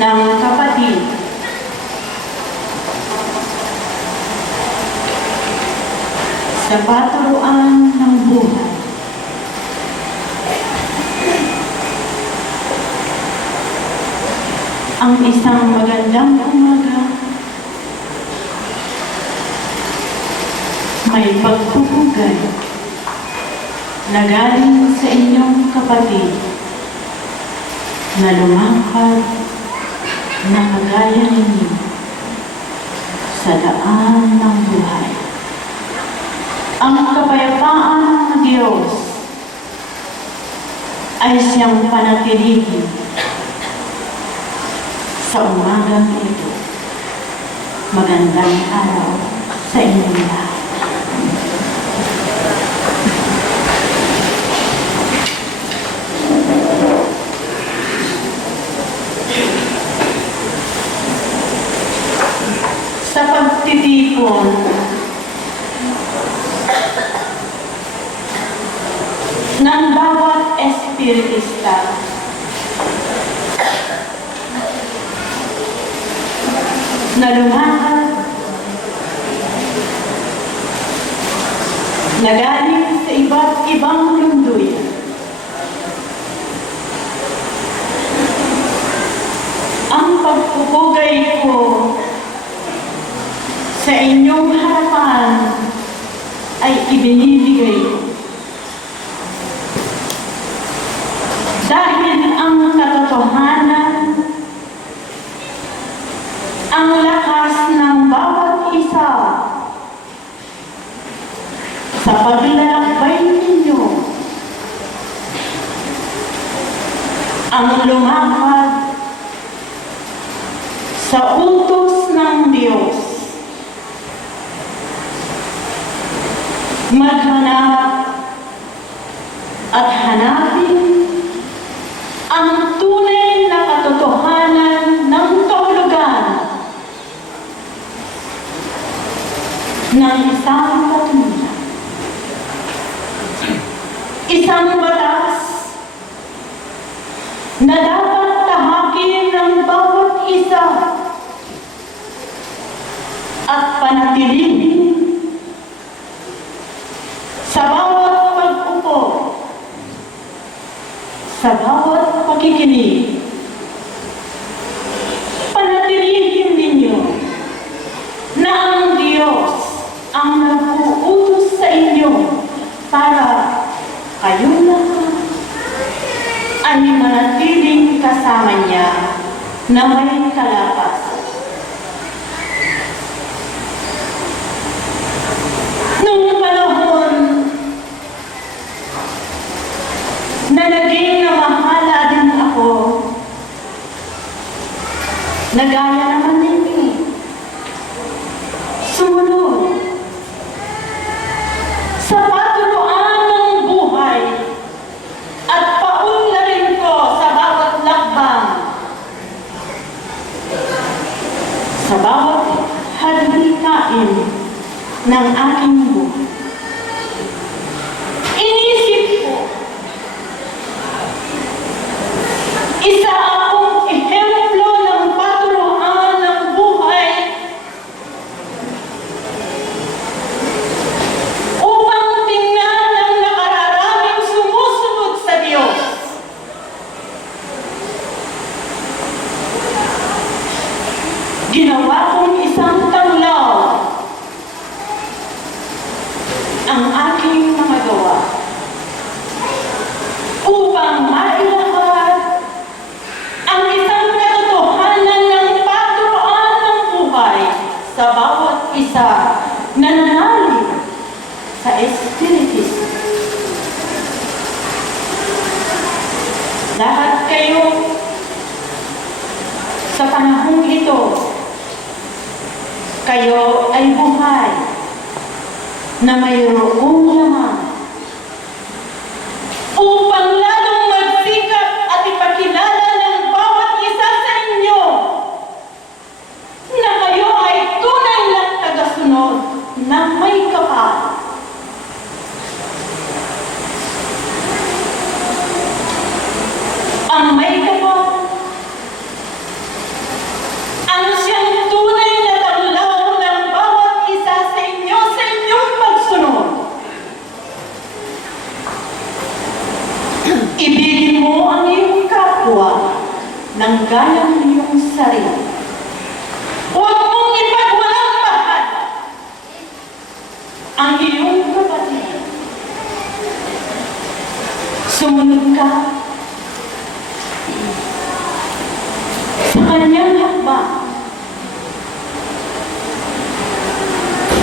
ng kapatid. Sa paturuan ng buhay. Ang isang magandang umaga, may pagpupugay na galing sa inyong kapatid na lumakad na kagaya ninyo sa daan ng buhay. Ang kapayapaan ng Diyos ay siyang panatilihin sa umagang ito. Magandang araw sa inyong lahat. Sa pagtitipon ng bawat espiritista, na lumakad na galing sa iba't ibang lunduyan. Ang pagpupugay ko sa inyong harapan ay ibinibigay ko. Dahil ang katotohanan, ang lakas ng bawat isa sa paglalakbay ninyo, ang lumakad sa utos ng Diyos, maghanap at hanapin ang tunay na katotohanan ng kahulugan ng isang patunay, isang batas na dapat tahakin ng bawat isa at panatilihin sa bawat pag-upo, sa bawat pakikinig. Panatilihin ninyo na ang Diyos ang nag-uutos sa inyo para kayo lahat ay manatiling kasama niya na may kalakasan. Nung panahon na naging namahala din ako, nagaya naman ninyo, sumunod sa paturuan ng buhay at paunlarin ko sa bawat lakbang, sa bawat hadikain ng aking buhay. Inisip ko, isa akong ehemplo ng paturuan ng buhay upang tingnan ng nakararaming sumusunod sa Diyos. Ginawa kong isang tanglaw ang aking mga gawa upang mailahad ang isang katotohanan ng paturuan ng buhay sa bawat isa na nanalig sa Espiritismo. Lahat kayo sa panahong ito, kayo ay buhay na mayroong laman upang lalong magsikap at ipakilala ng bawat isa sa inyo na kayo ay tunay na tagasunod ng may kapal. Ang may kapal Ibigin mo ang iyong kapwa ng gaya ng iyong sarili. Huwag mong ipagwalang bahal ang iyong kapatid. Sumunod ka sa kanyang hakbang.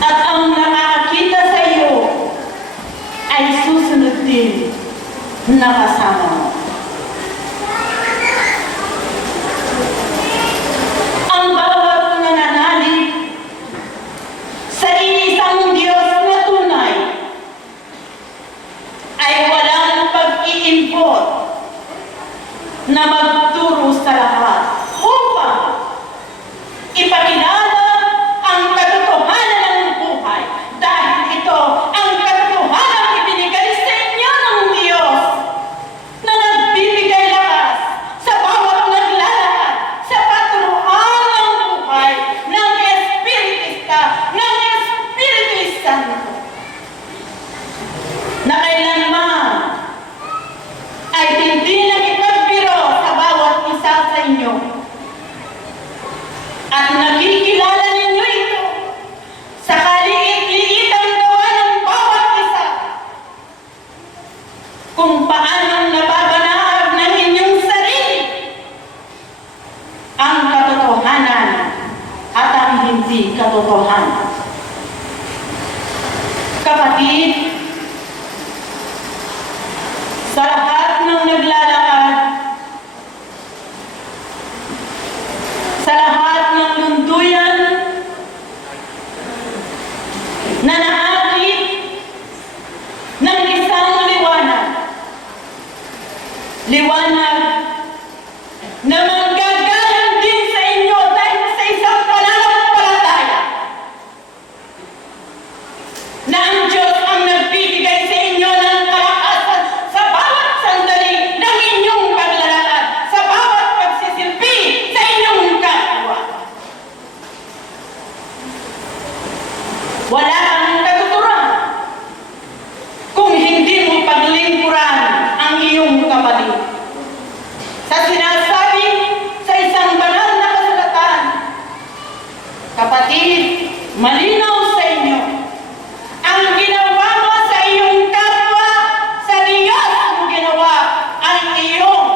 At ang nakakita sa iyo ay susunod din na kasama mo. Ang bawat nananalig sa iisang Diyos na tunay ay walang pag-iimpot na magturo sa lahat upang ipakilala ang katotohanan ng buhay, dahil ito ang katotohanan ibinigay sa inyo ng Diyos na nagbibigay lakas sa bawat naglalakad sa paturuan ng buhay ng Espiritista, ng Espiritu Santo, na kailanman ay hindi nakipagbiro sa bawat isa sa inyo. At nakikilala ninyo ito sa kaliit-liitang gawa ng bawat isa, kung paanong nababanahag ng inyong sarili ang katotohanan at ang hindi katotohanan. Kapatid, sa lahat ng naglalakad, sa lahat ng lunduyan na naakit ng isang liwanag na manggagaling din sa inyo dahil sa isang pananampalataya na ang Diyos ang nagbibigay sa inyo ng kalakasan sa bawat sandali ng inyong paglalakad, sa bawat pagsisilbi sa inyong kapwa. Wala kang katuturan kung hindi mo paglingkuran ang iyong kapatid. Sa sinasabi sa isang banal na kasulatan, kapatid, malinaw sa inyo, ang ginawa mo sa iyong kapwa, sa Diyos mo ginawa ang iyong.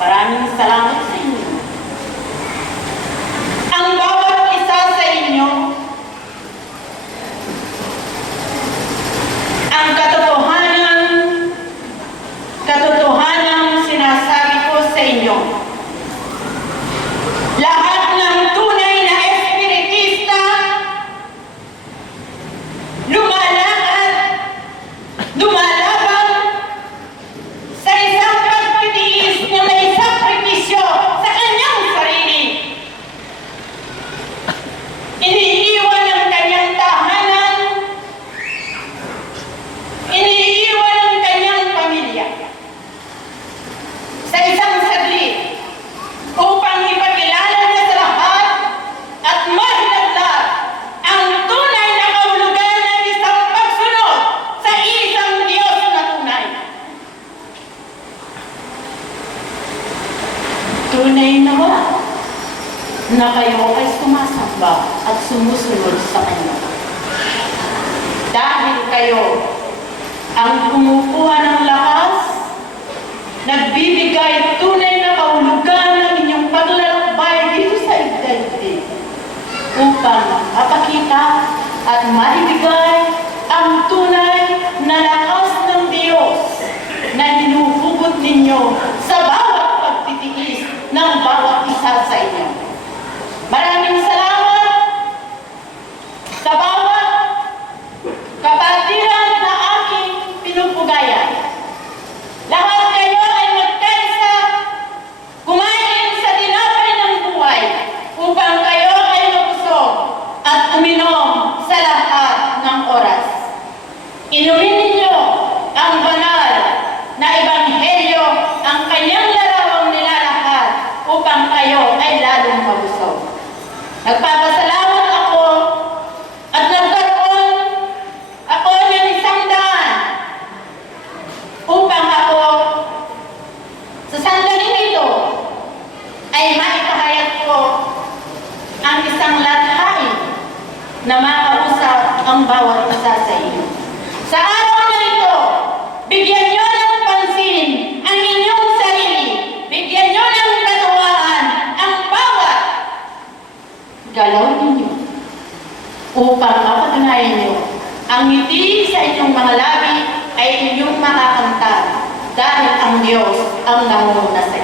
Maraming salamat sa inyo. Ang bawat isa sa inyo, ang katotohanan sinasabi ko sa inyo. Lahat ng tunay na espiritista lumalaban sa isang pagtitiis na may sakripisyo sa kanyang sarili. Iniiwan ang kanyang tahanan, iniiwan ang kanyang pamilya sa isang saglit upang ipakilala niya sa lahat at mahinaglag ang tunay na kahulugan ng isang pagsunod sa isang Diyos na tunay. Tunay nawa na kayo ay sumasamba at sumusunod sa Kanya. Dahil kayo ang kumukuha ng lakas, nagbibigay tunay na kahulugan ng inyong paglalakbay dito sa daigdig upang mapakita at maibigay ang tunay na lakas ng Diyos na hinuhugot ninyo sa bawat pagtitiis ng bawat isa sa inyo. Maraming salamat sa bawat kapatiran na aking pinupugayan. Lahat kayo ay magkaisa, kumain sa tinapay ng buhay upang kayo ay mabusog at uminom sa lahat ng oras. Inumin ninyo ang banal na ebanghelyo, ang kanyang larawang nilalakad upang kayo ay lalong mabusog. Nagpapasalamat ako at nagkaroon ako ng 100 Ang ngiti sa inyong mga labi ay inyong makakantan dahil ang Diyos ang nangunguna sa inyo.